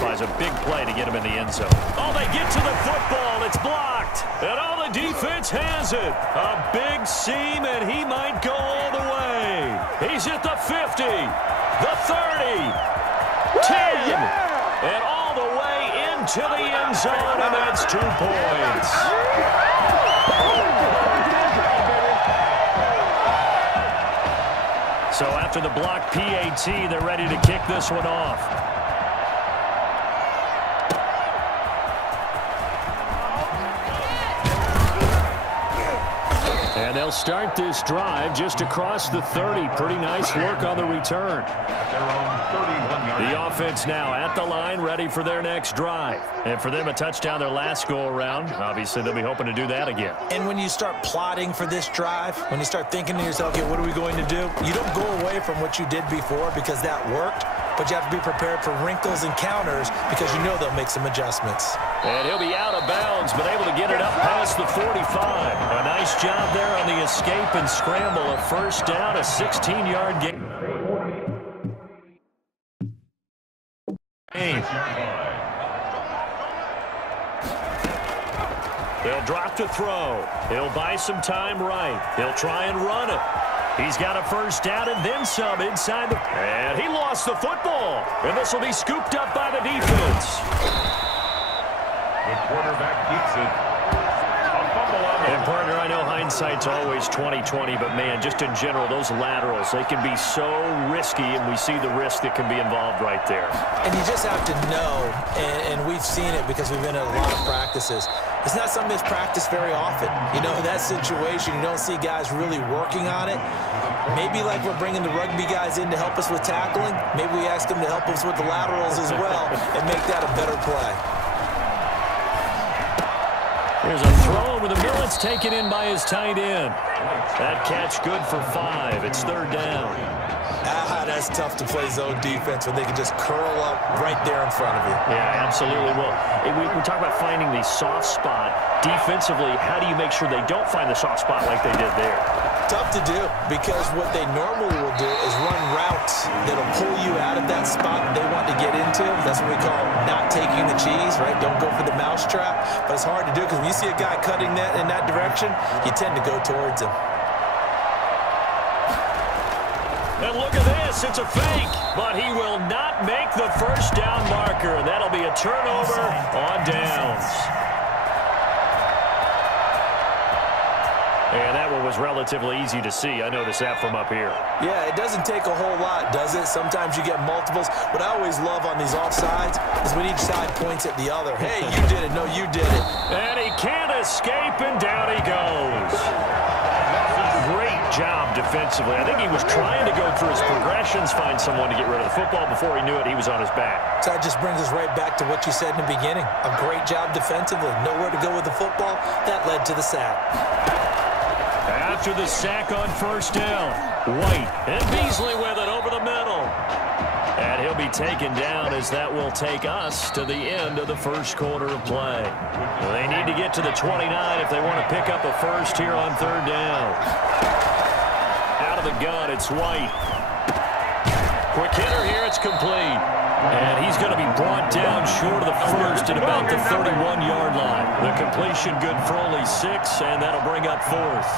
buys a big play to get him in the end zone. Oh, they get to the football. It's blocked. And all the defense has it. A big seam, and he might go all the way. He's at the 50, the 30, 10, and all the way into the end zone, and that's 2 points. So after the block PAT, they're ready to kick this one off. And they'll start this drive just across the 30. Pretty nice work on the return. The offense now at the line, ready for their next drive. And for them, a touchdown their last go-around. Obviously, they'll be hoping to do that again. And when you start plotting for this drive, when you start thinking to yourself, okay, what are we going to do? You don't go away from what you did before because that worked, but you have to be prepared for wrinkles and counters because you know they'll make some adjustments. And he'll be out of bounds, but able to get it up past the 45. A nice job there on the escape and scramble. A first down, a 16-yard gain. They'll drop to throw. He'll buy some time right. He'll try and run it. He's got a first down and then some inside the... And he lost the football. And this will be scooped up by the defense. The quarterback keeps it. And, partner, I know hindsight's always 20/20, but, man, just in general, those laterals, they can be so risky, and we see the risk that can be involved right there. And you just have to know, and we've seen it because we've been at a lot of practices. It's not something that's practiced very often. You know, in that situation, you don't see guys really working on it. Maybe like we're bringing the rugby guys in to help us with tackling, maybe we ask them to help us with the laterals as well and make that a better play. There's a throw over the middle. It's taken in by his tight end. That catch good for 5. It's third down. That's tough to play zone defense when they can just curl up right there in front of you. Yeah, absolutely. Well, we talk about finding the soft spot. Defensively, how do you make sure they don't find the soft spot like they did there? Tough to do because what they normally will do is run routes that'll pull you out of that spot they want to get into. That's what we call not taking the cheese, right? Don't go for the mousetrap. But it's hard to do because when you see a guy cutting that in that direction, you tend to go towards him. And look at this. It's a fake, but he will not make the first down marker. That'll be a turnover on downs. And that one was relatively easy to see. I noticed that from up here. Yeah, it doesn't take a whole lot, does it? Sometimes you get multiples. What I always love on these offsides is when each side points at the other. Hey, you did it. No, you did it. And he can't escape, and down he goes. Great job defensively. I think he was trying to go through his progressions, find someone to get rid of the football. Before he knew it, he was on his back. So that just brings us right back to what you said in the beginning. A great job defensively. Nowhere to go with the football. That led to the sack. After the sack on first down, White and Beasley with it over the middle. And he'll be taken down as that will take us to the end of the first quarter of play. They need to get to the 29 if they want to pick up a first here on third down. Out of the gun, it's White. Quick hitter here, it's complete. And he's going to be brought down short of the first at about the 31-yard line. The completion good for only 6, and that'll bring up fourth.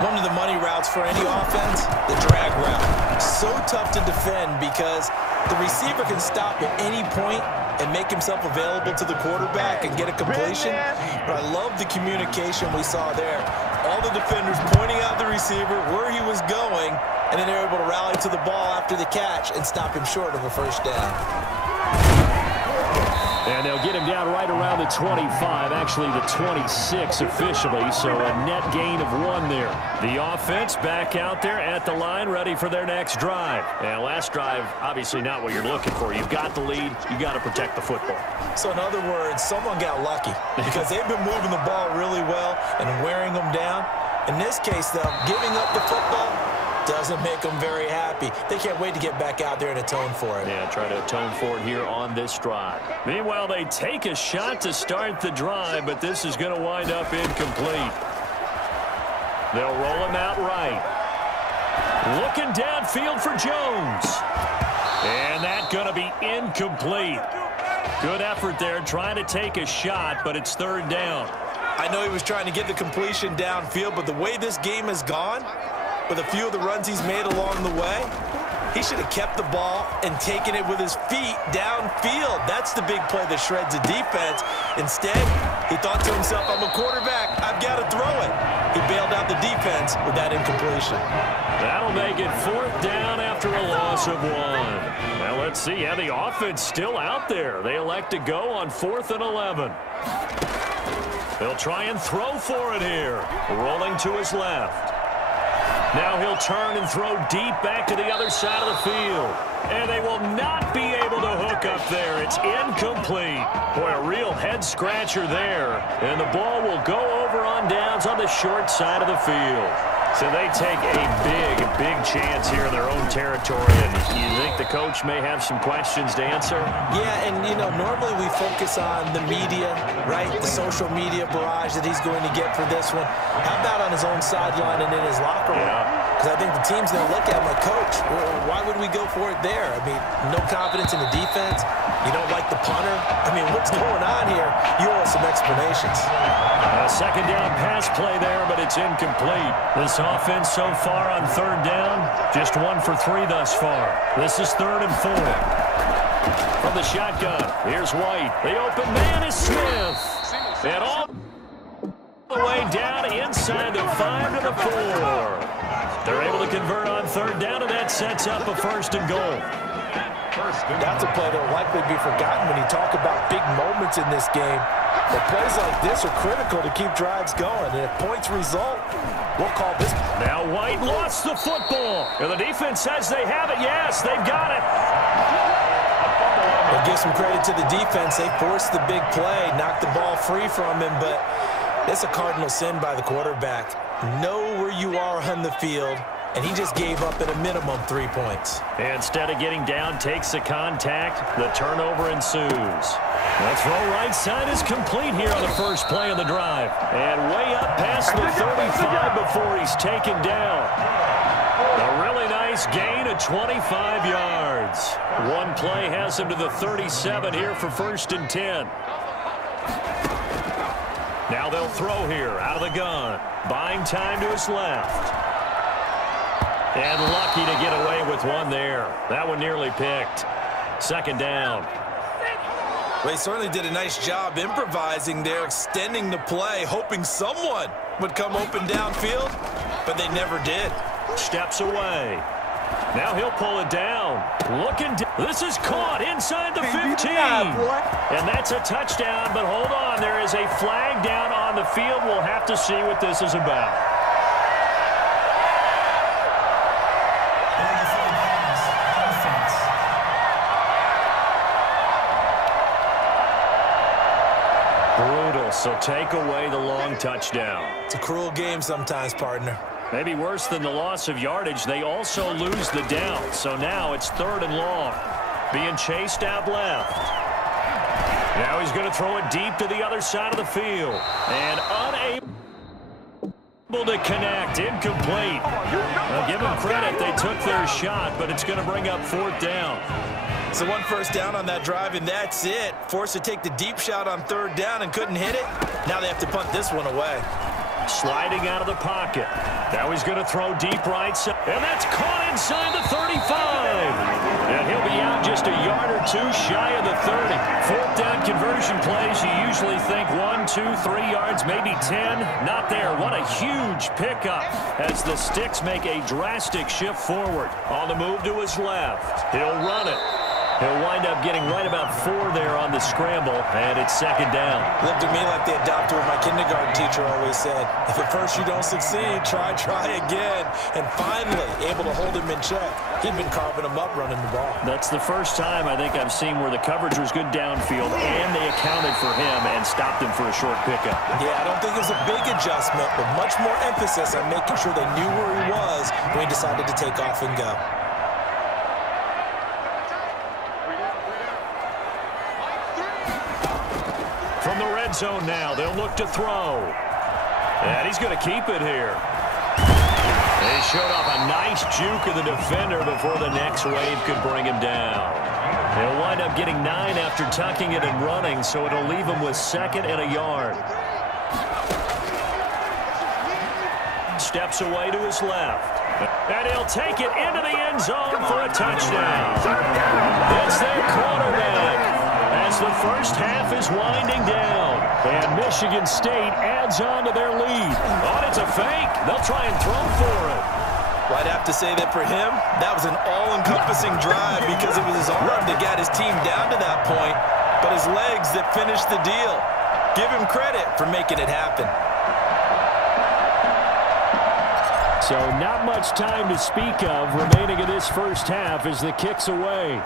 One of the money routes for any offense, the drag route. So tough to defend because the receiver can stop at any point and make himself available to the quarterback and get a completion. But I love the communication we saw there. All the defenders pointing out the receiver, where he was going, and then they're able to rally to the ball after the catch and stop him short of a first down. And they'll get him down right around the 25, actually the 26 officially, so a net gain of 1 there. The offense back out there at the line, ready for their next drive. And last drive, obviously not what you're looking for. You've got the lead. You've got to protect the football. So in other words, someone got lucky because they've been moving the ball really well and wearing them down. In this case, though, giving up the football doesn't make them very happy. They can't wait to get back out there and atone for it. Yeah, try to atone for it here on this drive. Meanwhile, they take a shot to start the drive, but this is going to wind up incomplete. They'll roll him out right. Looking downfield for Jones. And that's going to be incomplete. Good effort there trying to take a shot, but it's third down. I know he was trying to get the completion downfield, but the way this game has gone, with a few of the runs he's made along the way, he should have kept the ball and taken it with his feet downfield. That's the big play that shreds a defense. Instead, he thought to himself, I'm a quarterback, I've got to throw it. He bailed out the defense with that incompletion. That'll make it fourth down after a loss of 1. Now let's see, the offense still out there. They elect to go on 4th and 11. They'll try and throw for it here. Rolling to his left. Now he'll turn and throw deep back to the other side of the field. And they will not be able to hook up there. It's incomplete. Boy, a real head-scratcher there. And the ball will go over on downs on the short side of the field. So they take a big chance here in their own territory. And you think the coach may have some questions to answer? Yeah, and, you know, normally we focus on the media, right? The social media barrage that he's going to get for this one. How about on his own sideline and in his locker room? Because I think the team's going to look at him like, Coach, why would we go for it there? I mean, no confidence in the defense. You don't like the punter. I mean, what's going on here? You owe us some explanations. A second down pass play there, but it's incomplete. This offense so far on third down, just 1 for 3 thus far. This is 3rd and 4. From the shotgun, here's White. The open man is Smith. And all the way down inside the 5 to the 4. They're able to convert on third down, and that sets up a 1st and goal. That's a play that will likely be forgotten when you talk about big moments in this game. But plays like this are critical to keep drives going. And if points result, we'll call this. Now White lost the football. And the defense says they have it. Yes, they've got it. We'll give some credit to the defense. They forced the big play, knocked the ball free from him, but it's a cardinal sin by the quarterback. Know where you are on the field, and he just gave up at a minimum 3 points. Instead of getting down, takes the contact. The turnover ensues. The throw right side is complete here on the first play of the drive. And way up past the 35 before he's taken down. A really nice gain of 25 yards. One play has him to the 37 here for 1st and 10. Now they'll throw here out of the gun. Buying time to his left. And lucky to get away with one there. That one nearly picked. 2nd down. Well, he certainly did a nice job improvising there, extending the play, hoping someone would come open downfield, but they never did. Steps away. Now he'll pull it down. Looking. This is caught inside the 15. And that's a touchdown, but hold on. There is a flag down on the field. We'll have to see what this is about. Brutal, so take away the long touchdown. It's a cruel game sometimes, partner. Maybe worse than the loss of yardage, they also lose the down. So now it's 3rd and long. Being chased out left. Now he's going to throw it deep to the other side of the field. And unable to connect. Incomplete. Now give them credit. They took their shot, but it's going to bring up 4th down. So 1 first down on that drive, and that's it. Forced to take the deep shot on 3rd down and couldn't hit it. Now they have to punt this one away. Sliding out of the pocket. Now he's going to throw deep right side. And that's caught inside the 35. And he'll be out just a yard or 2 shy of the 30. 4th down conversion plays, you usually think 1, 2, 3 yards, maybe 10. Not there. What a huge pickup as the Sticks make a drastic shift forward. On the move to his left. He'll run it. He'll wind up getting right about 4 there on the scramble, and it's 2nd down. Looked at me like the adopter of my kindergarten teacher always said, if at first you don't succeed, try again. And finally, able to hold him in check. He'd been carving him up running the ball. That's the first time I think I've seen where the coverage was good downfield, and they accounted for him and stopped him for a short pickup. Yeah, I don't think it was a big adjustment, but much more emphasis on making sure they knew where he was when he decided to take off and go. From the red zone now, they'll look to throw. And he's going to keep it here. He showed off a nice juke of the defender before the next wave could bring him down. He'll wind up getting 9 after tucking it and running, so it'll leave him with 2nd and a yard. Steps away to his left. And he'll take it into the end zone for a touchdown. It's their quarterback as the first half is winding down. And Michigan State adds on to their lead. Oh, it's a fake. They'll try and throw for it. Well, I'd have to say that for him, that was an all-encompassing drive because it was his arm that got his team down to that point, but his legs that finished the deal. Give him credit for making it happen. So not much time to speak of remaining in this first half as the kick's away.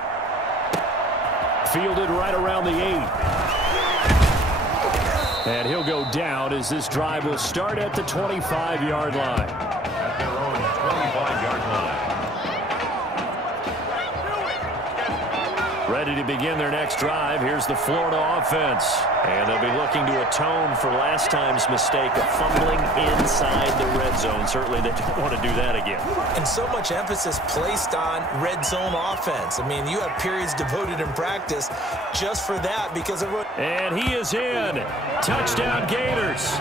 Fielded right around the 8. And he'll go down as this drive will start at the 25-yard line. At their own 25-yard line. Ready to begin their next drive. Here's the Florida offense. And they'll be looking to atone for last time's mistake of fumbling inside the red zone. Certainly they don't want to do that again. And so much emphasis placed on red zone offense. I mean, you have periods devoted in practice just for that because of what... And he is in. Touchdown Gators.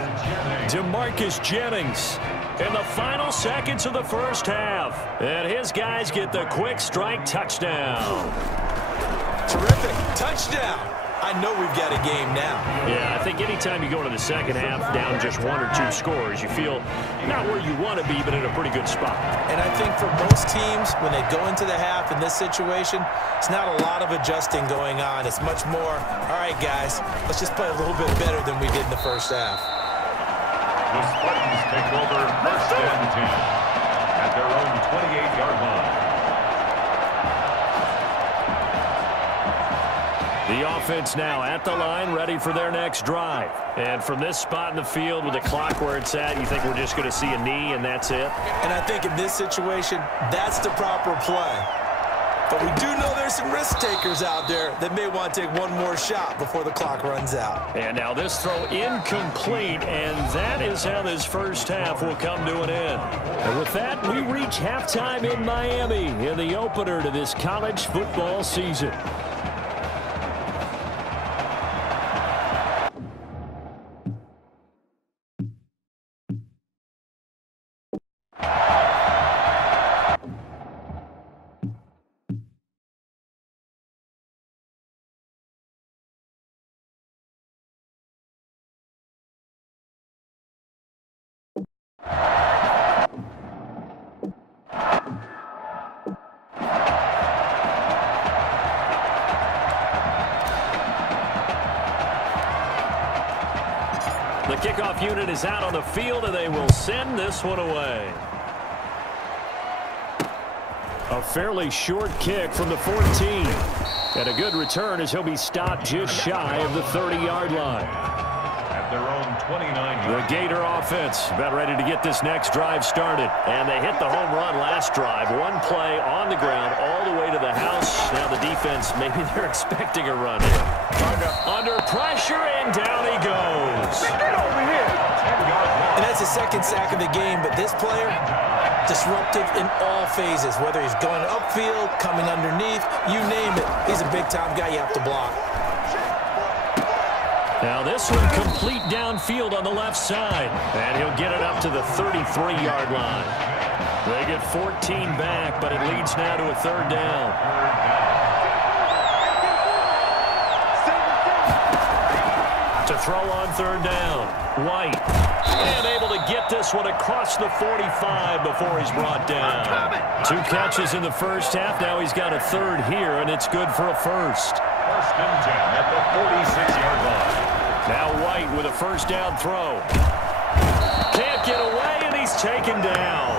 DeMarcus Jennings in the final seconds of the first half. And his guys get the quick strike touchdown. Terrific. Touchdown. I know we've got a game now. Yeah, I think anytime you go into the second half down just 1 or 2 scores, you feel not where you want to be, but in a pretty good spot. And I think for most teams, when they go into the half in this situation, it's not a lot of adjusting going on. It's much more, all right, guys, let's just play a little bit better than we did in the first half. The Spartans take over 1st and 10 at their own 28-yard line. The offense now at the line, ready for their next drive. And from this spot in the field with the clock where it's at, you think we're just going to see a knee and that's it? And I think in this situation, that's the proper play. But we do know there's some risk takers out there that may want to take one more shot before the clock runs out. And now this throw incomplete, and that is how this first half will come to an end. And with that, we reach halftime in Miami in the opener to this college football season. The kickoff unit is out on the field, and they will send this one away. A fairly short kick from the 14. And a good return as he'll be stopped just shy of the 30-yard line. At their own 29-yard line. The Gator offense about ready to get this next drive started. And they hit the home run last drive. One play on the ground all the way to the house. Now the defense, maybe they're expecting a run here. Under pressure, and down he goes. Get over here. 10-yard line. And that's the second sack of the game, but this player, disruptive in all phases, whether he's going upfield, coming underneath, you name it. He's a big-time guy you have to block. Now this one complete downfield on the left side. And he'll get it up to the 33-yard line. They get 14 back, but it leads now to a 3rd down. To throw on 3rd down. White. And able to get this one across the 45 before he's brought down. 2 catches in the first half. Now he's got a 3rd here, and it's good for a 1st. 1st and 10 at the 46-yard line. Now White with a 1st down throw. Can't get away, and he's taken down.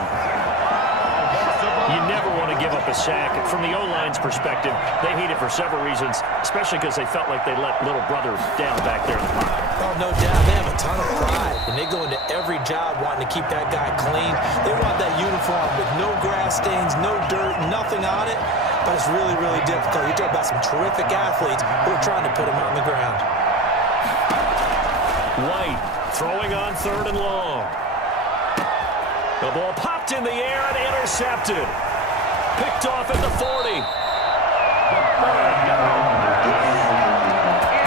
You never want to give up a sack. From the O-line's perspective, they hate it for several reasons, especially because they felt like they let little brother down back there in the pocket. Oh, no doubt. They have a ton of pride, and they go into every job wanting to keep that guy clean. They want that uniform with no grass stains, no dirt, nothing on it. But it's really, really difficult. You talk about some terrific athletes who are trying to put him on the ground. White throwing on 3rd and long. The ball popped in the air and intercepted. Picked off at the 40.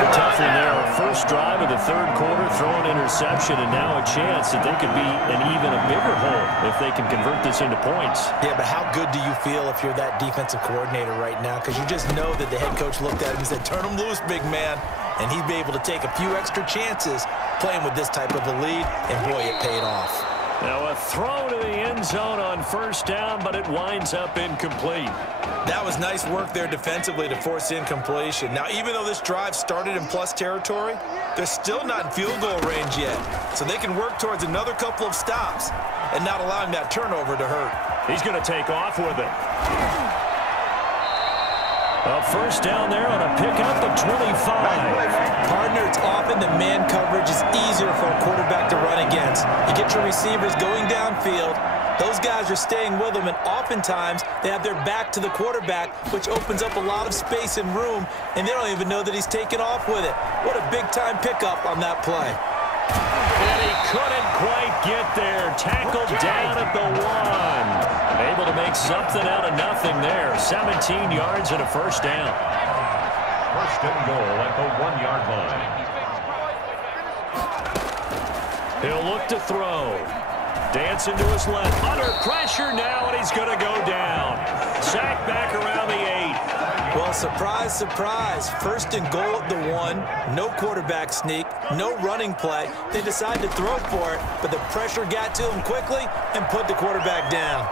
Tough one there. First drive of the third quarter, throwing interception, and now a chance that they could be in even a bigger hole if they can convert this into points. Yeah, but how good do you feel if you're that defensive coordinator right now? Because you just know that the head coach looked at him and said, turn him loose, big man. And he'd be able to take a few extra chances playing with this type of a lead, and boy, it paid off. Now a throw to the end zone on first down, but it winds up incomplete. That was nice work there defensively to force incompletion. Now, even though this drive started in plus territory, they're still not in field goal range yet. So they can work towards another couple of stops and not allowing that turnover to hurt. He's going to take off with it. A first down there on a pickup of 25. Partner, it's often the man coverage is easier for a quarterback to run against. You get your receivers going downfield. Those guys are staying with them, and oftentimes they have their back to the quarterback, which opens up a lot of space and room, and they don't even know that he's taken off with it. What a big-time pickup on that play. And he couldn't quite get there. Tackled down at the 1. Able to make something out of nothing there. 17 yards and a first down. First and goal at the 1-yard line. He'll look to throw. Dancing to his left. Under pressure now, and he's going to go down. Sacked back around the 8. Well, surprise, surprise. First and goal at the 1. No quarterback sneak. No running play. They decide to throw for it, but the pressure got to him quickly and put the quarterback down.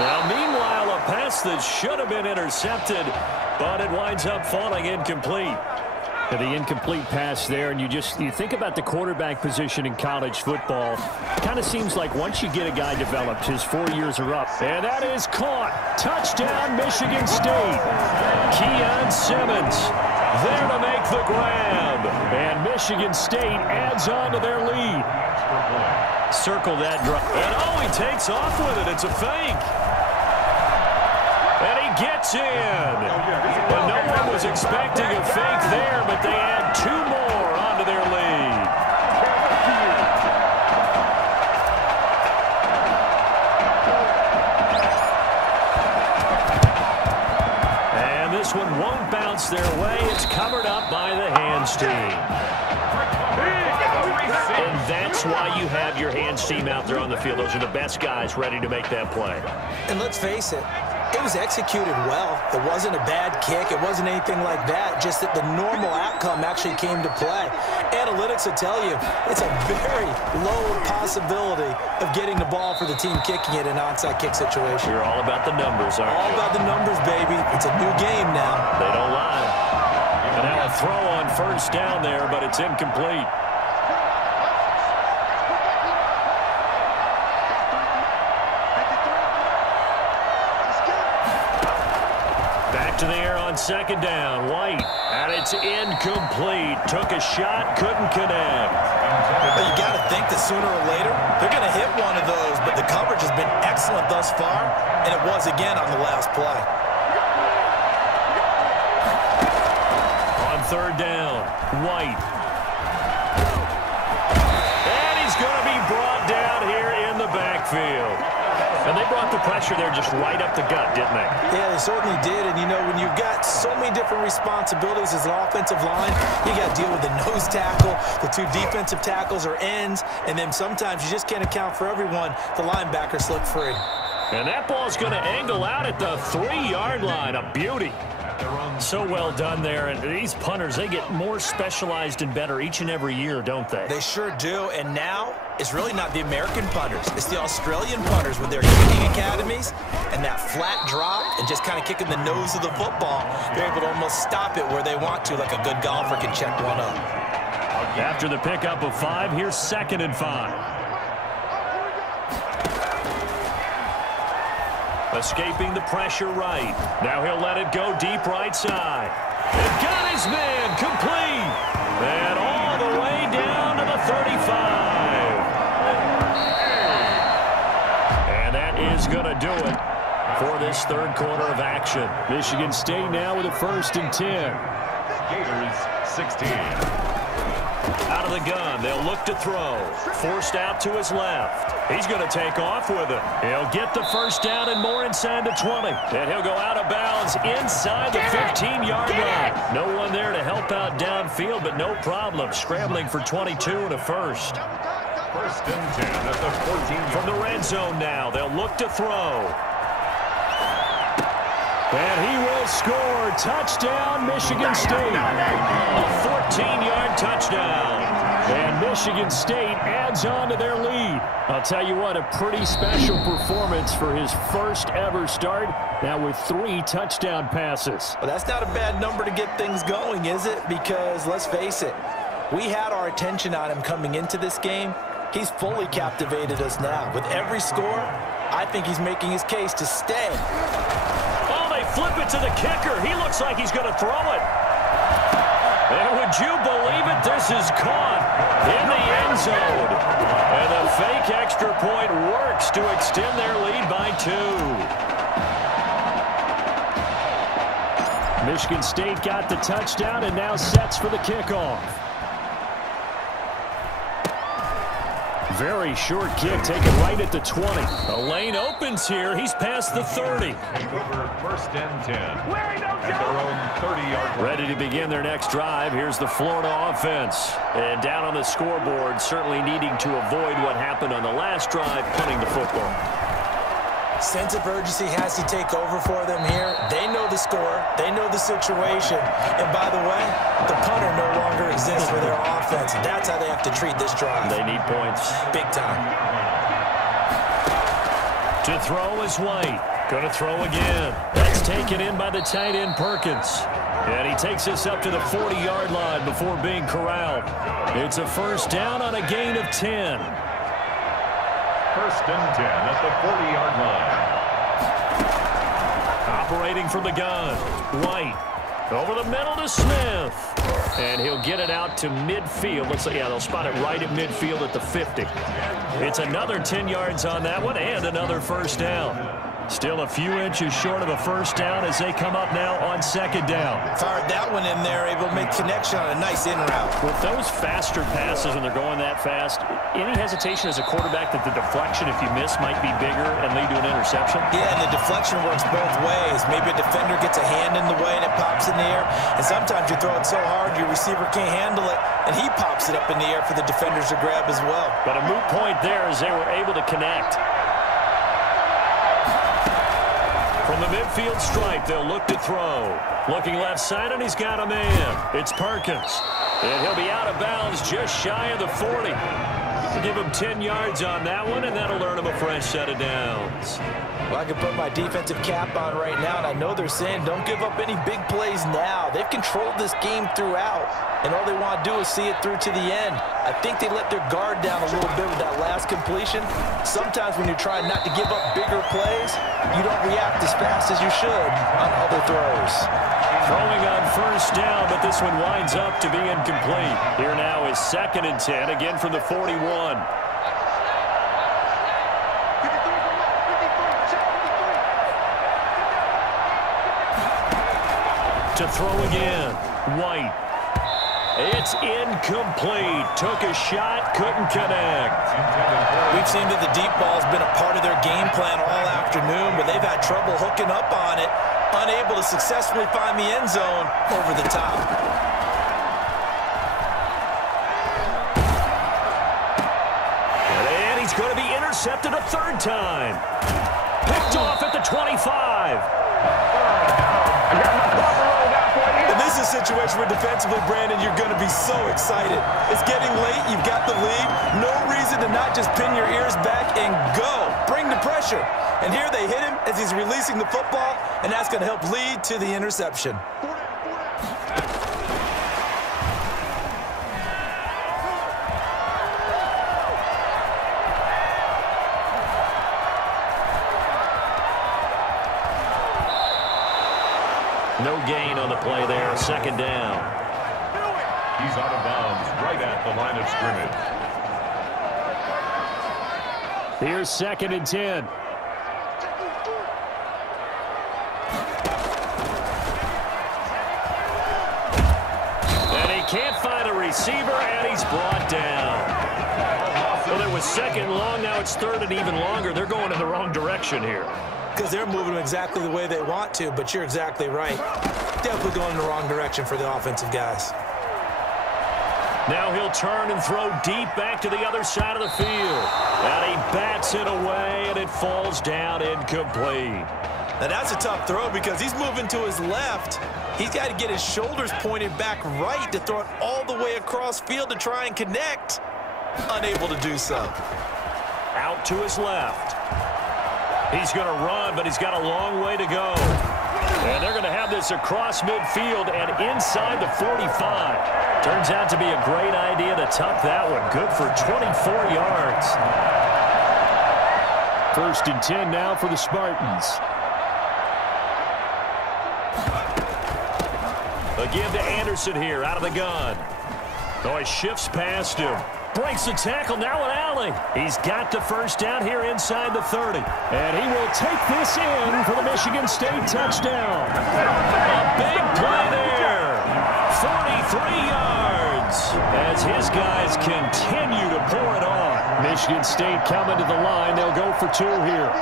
Now, meanwhile, a pass that should have been intercepted, but it winds up falling incomplete. The incomplete pass there, and you think about the quarterback position in college football. Kind of seems like once you get a guy developed, his 4 years are up. And that is caught. Touchdown, Michigan State. Keon Simmons there to make the grab. And Michigan State adds on to their lead. Circle that drive. And he takes off with it. It's a fake. And he gets in. And no one was expecting a fake there, but they add 2 more onto their lead. And this one won't bounce their way. It's covered up by the hands team. And that's why you have your hands team out there on the field. Those are the best guys ready to make that play. And let's face it, it was executed well. It wasn't a bad kick. It wasn't anything like that. Just that the normal outcome actually came to play. Analytics will tell you it's a very low possibility of getting the ball for the team kicking it in an onside kick situation. You're all about the numbers, aren't you? All about the numbers, baby. It's a new game now. They don't lie. And now a throw on first down there, but it's incomplete. To the air on second down. White, and it's incomplete. Took a shot, couldn't connect. But you got to think that sooner or later, they're going to hit one of those, but the coverage has been excellent thus far, and it was again on the last play. On third down, White. And he's going to be brought down here in the backfield. And they brought the pressure there just right up the gut, didn't they? Yeah, they certainly did. And, you know, when you've got so many different responsibilities as an offensive line, you got to deal with the nose tackle, the 2 defensive tackles or ends, and then sometimes you just can't account for everyone. The linebacker slip free. And that ball's going to angle out at the 3-yard line. A beauty. So well done there. And these punters, they get more specialized and better each and every year, don't they? They sure do. And now it's really not the American punters. It's the Australian punters with their kicking academies and that flat drop and just kind of kicking the nose of the football. They're able to almost stop it where they want to, like a good golfer can check one up. After the pickup of 5, here's 2nd and 5. Escaping the pressure right. Now he'll let it go deep right side. And got his man complete. And all the way down to the 35. And that is going to do it for this third quarter of action. Michigan State now with a 1st and 10. Gators 16. Out of the gun, they'll look to throw. Forced out to his left. He's going to take off with it. He'll get the first down and more inside the 20. And he'll go out of bounds inside the 15-yard line. No one there to help out downfield, but no problem. Scrambling for 22 and a first. First and 10 at the 14. From the red zone now, they'll look to throw. And he will score. Touchdown, Michigan State. A 14-yard touchdown. And Michigan State adds on to their lead. I'll tell you what, a pretty special performance for his first ever start. Now with 3 touchdown passes. Well, that's not a bad number to get things going, is it? Because let's face it, we had our attention on him coming into this game. He's fully captivated us now. With every score, I think he's making his case to stay. Flip it to the kicker. He looks like he's going to throw it. And would you believe it? This is caught in the end zone. And the fake extra point works to extend their lead by 2. Michigan State got the touchdown and now sets for the kickoff. Very short kick taken right at the 20. The lane opens here. He's past the 30. Take over first and 10 at their own 30-yard line. Ready to begin their next drive. Here's the Florida offense. And down on the scoreboard, certainly needing to avoid what happened on the last drive, punting the football. Sense of urgency has to take over for them here. They know the score. They know the situation. And by the way, the punter no longer exists for their offense. That's how they have to treat this drive. They need points. Big time. To throw is White. Going to throw again. That's taken in by the tight end Perkins. And he takes us up to the 40-yard line before being corralled. It's a first down on a gain of 10. First and 10 at the 40-yard line. Operating from the gun. White. Over the middle to Smith. And he'll get it out to midfield. Looks like, yeah, they'll spot it right at midfield at the 50. It's another 10 yards on that one and another first down. Still a few inches short of a first down as they come up now on second down. Fired that one in there, able to make connection on a nice in route. With those faster passes when they're going that fast, any hesitation as a quarterback that the deflection, if you miss, might be bigger and lead to an interception? Yeah, and the deflection works both ways. Maybe a defender gets a hand in the way and it pops in the air. And sometimes you throw it so hard your receiver can't handle it, and he pops it up in the air for the defenders to grab as well. But a moot point there as they were able to connect. From the midfield stripe, they'll look to throw. Looking left side, and he's got a man. It's Perkins. And he'll be out of bounds just shy of the 40. Give him 10 yards on that one, and that'll earn him a fresh set of downs. Well, I can put my defensive cap on right now, and I know they're saying don't give up any big plays now. They've controlled this game throughout, and all they want to do is see it through to the end. I think they let their guard down a little bit with that last completion. Sometimes when you're trying not to give up bigger plays, you don't react as fast as you should on other throws. Throwing on first down, but this one winds up to be incomplete. Here now is second and 10, again from the 41. To throw again, White. It's incomplete. Took a shot, couldn't connect. We've seen that the deep ball's been a part of their game plan all afternoon, but they've had trouble hooking up on it, unable to successfully find the end zone over the top. And he's going to be intercepted a third time. Picked off at the 25. And this is a situation where defensively, Brandon, you're going to be so excited. It's getting late. You've got the lead. No reason to not just pin your ears back and go. Bring the pressure. And here they hit him as he's releasing the football, and that's going to help lead to the interception. No gain on the play there. Second down. He's out of bounds right at the line of scrimmage. Here's second and 10. And he can't find a receiver, and he's brought down. Well, it was second and long. Now it's third and even longer. They're going in the wrong direction here. Because they're moving them exactly the way they want to, but you're exactly right. Definitely going in the wrong direction for the offensive guys. Now he'll turn and throw deep back to the other side of the field. And he bats it away, and it falls down incomplete. Now that's a tough throw because he's moving to his left. He's got to get his shoulders pointed back right to throw it all the way across field to try and connect. Unable to do so. Out to his left. He's going to run, but he's got a long way to go. And they're going to have this across midfield and inside the 45. Turns out to be a great idea to tuck that one. Good for 24 yards. 1st and 10 now for the Spartans. A give to Anderson here out of the gun. Oh, he shifts past him. Breaks the tackle, now an alley. He's got the first down here inside the 30. And he will take this in for the Michigan State touchdown. A big play there. 43 yards as his guys continue to pour it on. Michigan State coming to the line. They'll go for 2 here.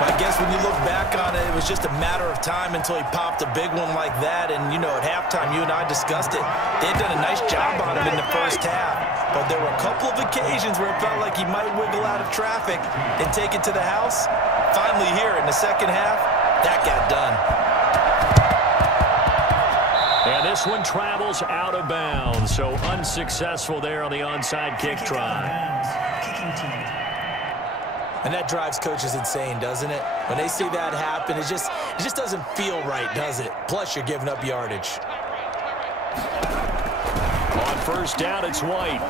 I guess when you look back on it, it was just a matter of time until he popped a big one like that. And, you know, at halftime, you and I discussed it. They'd done a nice job on him in the first half. But there were a couple of occasions where it felt like he might wiggle out of traffic and take it to the house. Finally here in the second half, that got done. And this one travels out of bounds. So unsuccessful there on the onside kick try. And that drives coaches insane, doesn't it? When they see that happen, it just doesn't feel right, does it? Plus, you're giving up yardage. On first down, it's White.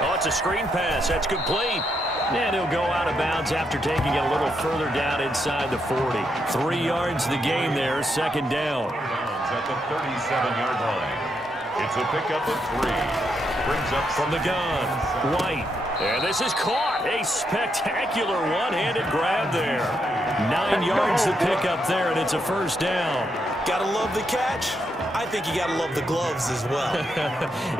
Oh, it's a screen pass. That's complete. And he'll go out of bounds after taking it a little further down inside the 40. 3 yards the game there, second down. At the 37-yard line. It's a pickup of 3. Brings up from the gun. White. And this is caught. A spectacular one-handed grab there. 9 yards to pick up there, and it's a first down. Gotta love the catch. I think you gotta love the gloves as well.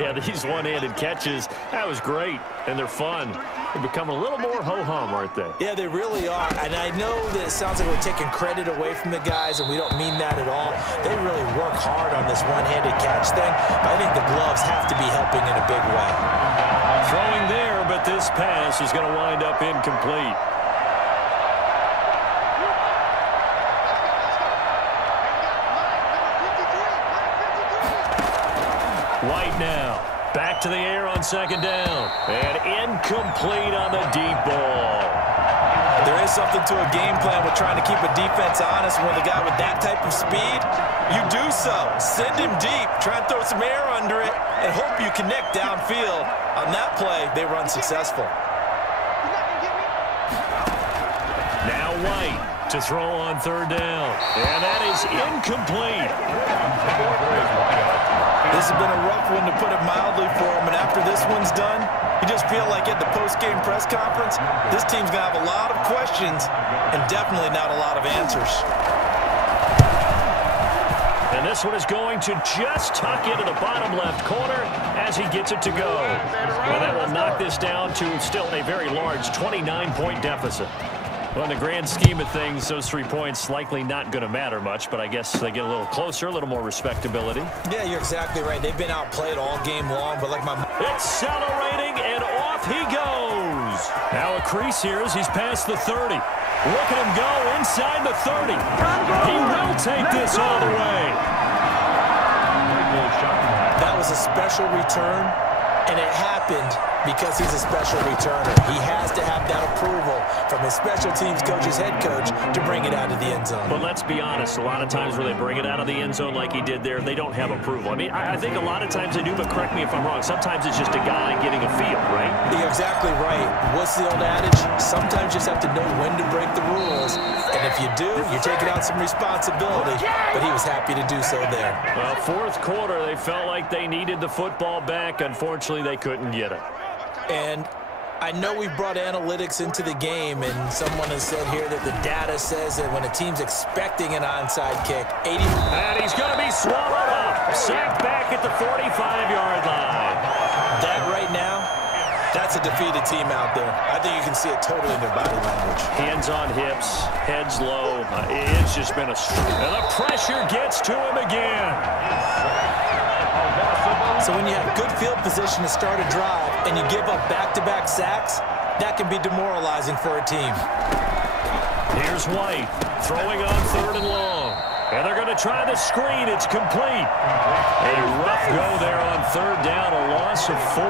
Yeah, these one-handed catches, that was great, and they're fun. They become a little more ho-hum, aren't they? Yeah, they really are. And I know that it sounds like we're taking credit away from the guys, and we don't mean that at all. They really work hard on this one-handed catch thing, but I think the gloves have to be helping in a big way. Throwing there, but this pass is going to wind up incomplete. White now. Back to the air on second down. And incomplete on the deep ball. There is something to a game plan with trying to keep a defense honest. When the guy with that type of speed, you do so. Send him deep. Try and throw some air under it and hope you connect downfield. On that play, they run successful. Now White to throw on third down. And that is incomplete. This has been a rough one, to put it mildly, for him. And after this one's done, you just feel like at the post-game press conference, this team's going to have a lot of questions and definitely not a lot of answers. And this one is going to just tuck into the bottom left corner as he gets it to go. Well, that will knock this down to still a very large 29-point deficit. Well, in the grand scheme of things, those 3 points likely not going to matter much, but I guess they get a little closer, a little more respectability. Yeah, you're exactly right. They've been outplayed all game long, but like my... Accelerating, and off he goes. Now a crease here as he's past the 30. Look at him go inside the 30. He will take this all the way. That was a special return, and it happened because he's a special returner. He has to have that approval from his special teams coach's head coach to bring it out of the end zone. But let's be honest, a lot of times where they bring it out of the end zone like he did there, they don't have approval. I mean, I think a lot of times they do, but correct me if I'm wrong. Sometimes it's just a guy getting a feel, right? You're exactly right. What's the old adage? Sometimes you just have to know when to break the rules. And if you do, you're taking on some responsibility. But he was happy to do so there. Well, fourth quarter, they felt like they needed the football back. Unfortunately, they couldn't get it. And I know we've brought analytics into the game, and someone has said here that the data says that when a team's expecting an onside kick, 80... And he's going to be swallowed up. Sacked back at the 45-yard line. That right now, that's a defeated team out there. I think you can see it totally in their body language. Hands on hips, heads low. It's just been a... And the pressure gets to him again. So when you have good field position to start a drive and you give up back-to-back sacks, that can be demoralizing for a team. Here's White throwing on 3rd and long. And they're going to try the screen. It's complete. A rough go there on 3rd down, a loss of 4.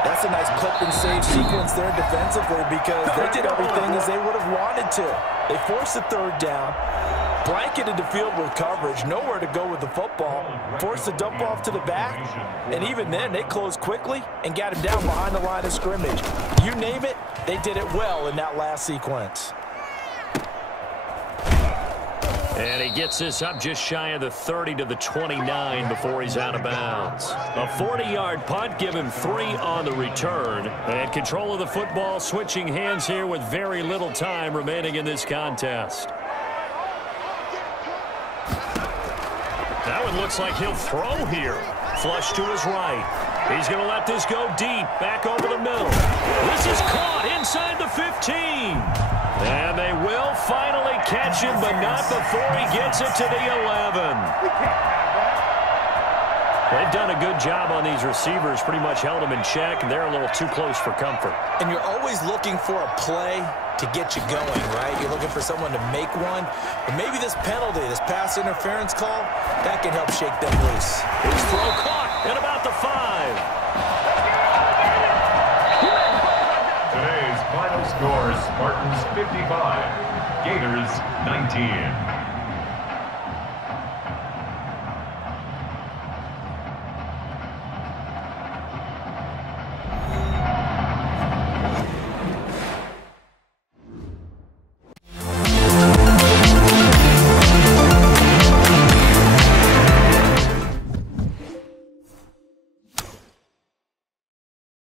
That's a nice clip and save sequence there defensively because they did everything as they would have wanted to. They forced the 3rd down, blanketed the field with coverage, nowhere to go with the football, forced the dump off to the back, and even then they closed quickly and got him down behind the line of scrimmage. You name it, they did it well in that last sequence. And he gets this up just shy of the 30 to the 29 before he's out of bounds. A 40-yard punt, give him 3 on the return. And control of the football, switching hands here with very little time remaining in this contest. Now it looks like he'll throw here. Flush to his right. He's going to let this go deep, back over the middle. This is caught inside the 15. And they will finally catch him, but not before he gets it to the 11. They've done a good job on these receivers, pretty much held them in check, and they're a little too close for comfort. And you're always looking for a play to get you going, right? You're looking for someone to make one. But maybe this penalty, this pass interference call, that can help shake them loose. His throw caught at about the 5. Today's final score, Spartans 55, Gators 19.